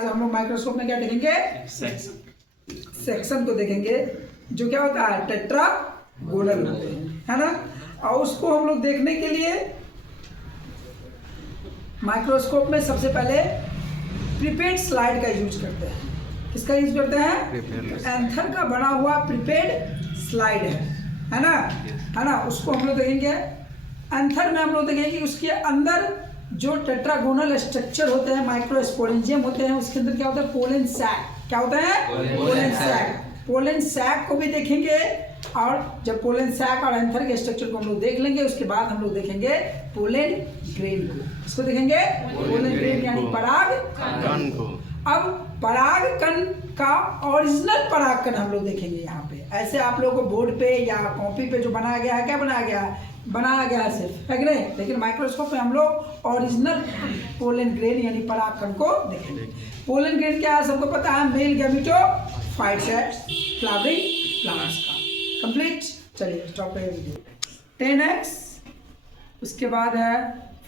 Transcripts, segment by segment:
आज हम लोग माइक्रोस्कोप में क्या देखेंगे? सेक्शन को देखेंगे, जो क्या होता है टेट्रागोनल होते हैं, है ना। और उसको हम लोग देखने के लिए माइक्रोस्कोप में सबसे पहले प्रीपेड स्लाइड का यूज करते हैं। किसका यूज करते हैं? एंथर का बना हुआ प्रीपेड स्लाइड है ना, है ना। उसको हम लोग देखेंगे। एंथर में हम लोग देखेंगे कि उसके अंदर जो टेट्रागोनल स्ट्रक्चर होते हैं, माइक्रोस्पोरेंजियम होते हैं, उसके अंदर क्या होता है? Pollen sac. क्या होता है? Pollen sac. पोलन सैक को भी देखेंगे। और जब पोलन सैक और एंथर के स्ट्रक्चर को हम लोग देख लेंगे, उसके बाद हम लोग देखेंगे पोलन ग्रेन को। इसको देखेंगे पोलन ग्रेन यानी परागकण को। अब परागकण का ओरिजिनल परागकण हम लोग देखेंगे यहाँ पे। ऐसे आप लोगों को बोर्ड पे या कॉपी पे जो बनाया गया है, क्या बनाया गया है? बनाया गया है सिर्फ, है कि नहीं? लेकिन माइक्रोस्कोप में हम लोग ओरिजिनल पोलन ग्रेन यानी परागकण को देखेंगे। पोलन ग्रेन क्या है? सबको पता है, male gametophyte sets flowering plants का। कंप्लीट। चलिए स्टॉप करिए वीडियो। 10x, उसके बाद है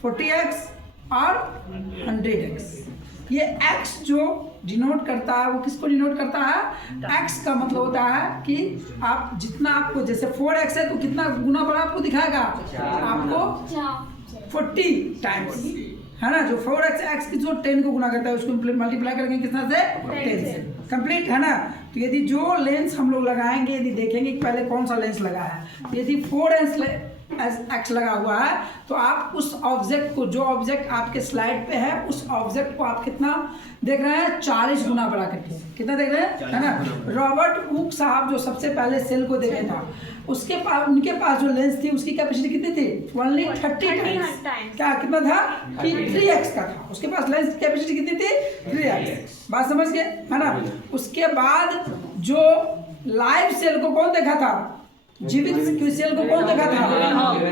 40x और 100x। ये x जो डिनोट करता है वो किसको डिनोट करता है? x का मतलब होता है कि आप जितना आपको, जैसे 4x है तो कितना गुना बड़ा आपको दिखाएगा? आपको 40 टाइम्स, है ना। जो 4x की जो 10 को गुना करता है उसको मल्टीप्लाई करेंगे कितना से? 10 से। कंप्लीट, है ना। तो यदि जो लेंस हम लोग लगाएंगे, यदि देखेंगे कि पहले कौन सा लेंस लगा है, तो यदि 4x लगा हुआ है तो आप उस ऑब्जेक्ट को, जो ऑब्जेक्ट आपके स्लाइड पे है, उस ऑब्जेक्ट को आप कितना देख रहे हैं? 40 गुना बड़ा करके। कितना देख रहे हैं? है ना। रॉबर्ट हुक साहब जो सबसे पहले सेल को देखे था, उसके पास, उनके पास जो लेंस थी उसकी कैपेसिटी कितनी थी? Only 30 times. क्या कितना था? कि 3x का था। उसके पास लेंस कैपेसिटी कितनी थी? 3x। बात समझ गए, है ना। उसके बाद जो लाइव सेल को कौन देखा था? जीवित सेल को कौन देखा था?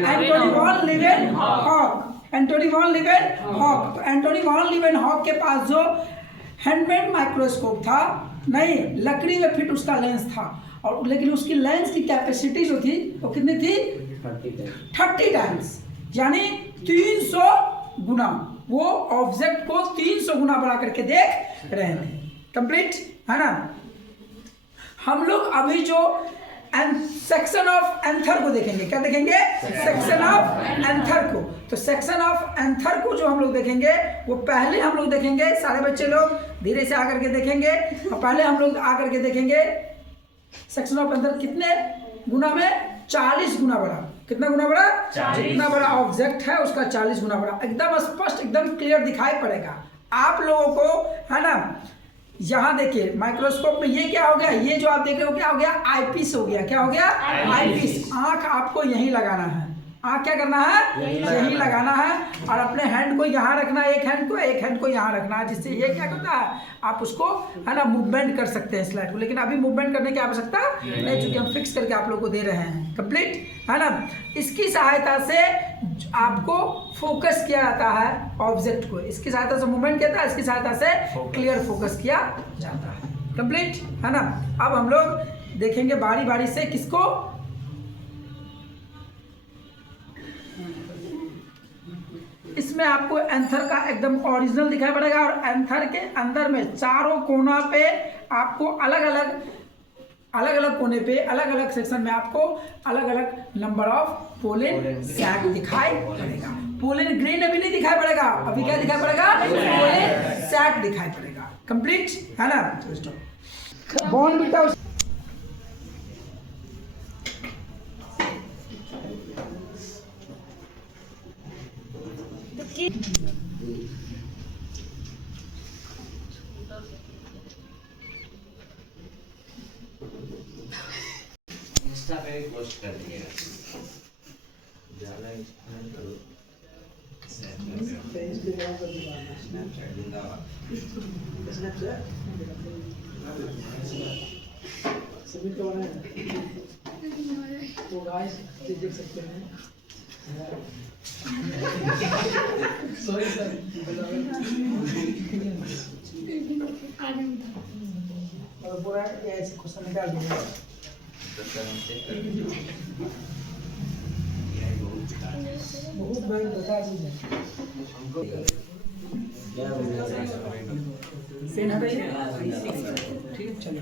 Antony von Leeuwenhoek. Antony von Leeuwenhoek. तो एंटोनी वॉन लीवेनहॉक के पास जो हैंडमेड माइक्रोस्कोप था, नहीं, लकड़ी में फिट उसका लेंस था, और लेकिन उसकी लेंस की कैपेसिटी जो थी वो कितनी थी? 30 टाइम्स, यानी 300 गुना। वो ऑब्जेक्ट को 300 गुना बड़ा करके देख रहे थे। कंप्लीट, है ना। हम लोग अभी जो सेक्शन ऑफ एंथर को देखेंगे। क्या देखेंगे? सेक्शन ऑफ एंथर को। तो सेक्शन ऑफ एंथर को जो हम लोग देखेंगे, वो पहले हम लोग देखेंगे, सारे बच्चे लोग धीरे से आकर के देखेंगे। और पहले हम लोग आकर के देखेंगे सेक्शन ऑफ एंथर कितने गुना में? 40 गुना बड़ा। कितना गुना बड़ा? 40। जितना बड़ा ऑब्जेक्ट है उसका 40 गुना बड़ा। एकदम स्पष्ट, एकदम क्लियर दिखाई पड़ेगा आप लोगों को, है ना। यहाँ देखिए माइक्रोस्कोप में ये क्या हो गया? ये जो आप देख रहे हो क्या हो गया? आईपीस हो गया। क्या हो गया? आईपीस। आंख आपको यहीं लगाना है। आंख क्या करना है? यहीं लगाना है। और अपने हैंड को यहाँ रखना है, एक हैंड को यहाँ रखना है, जिससे ये क्या करता है? आप उसको, है ना, मूवमेंट कर सकते हैं स्लाइड को। लेकिन अभी मूवमेंट करने की आवश्यकता नहीं, चूंकि हम फिक्स करके आप लोग को दे रहे हैं। कंप्लीट, है ना। इसकी सहायता से आपको फोकस किया जाता है ऑब्जेक्ट को। इसकी सहायता से मूवमेंट किया जाता है, इसकी सहायता से क्लियर फोकस किया जाता है। कंप्लीट, है ना। अब हम लोग देखेंगे बारी बारी से किसको? इसमें आपको एंथर का एकदम ओरिजिनल दिखाई पड़ेगा, और एंथर के अंदर में चारों कोना पे आपको अलग अलग कोने पे, अलग अलग सेक्शन में आपको अलग अलग नंबर ऑफ पोलन सैक दिखाई पड़ेगा। पोलन ग्रेन अभी नहीं दिखाई पड़ेगा, अभी क्या दिखाई पड़ेगा? पोलन सैक दिखाई पड़ेगा। कंप्लीट, है ना। बॉर्नविटा इंस्टा पे भी पोस्ट कर दिएगा। ज्यादा इस्तेमाल करो। स्नैपचैट जिंदाबाद। सबमिट करवाना है तो गाइस देख सकते हैं। सॉरी सर, और पूरा ऐसे क्वेश्चन निकाल दूंगा। बहुत बड़ी बता दीजिए हमको। पेन हटाइए। ठीक है, चलो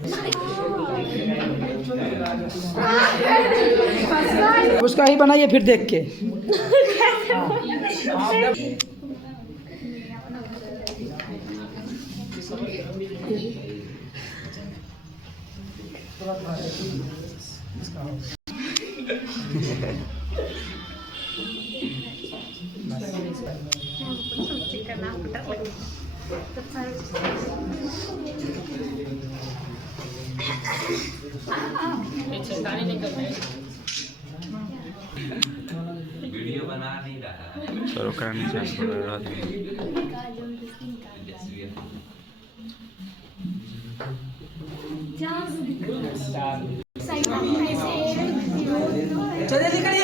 उसका ही बनाइए फिर देख के। वीडियो बना नहीं रहा है। चलो करने चलिए निकलिए।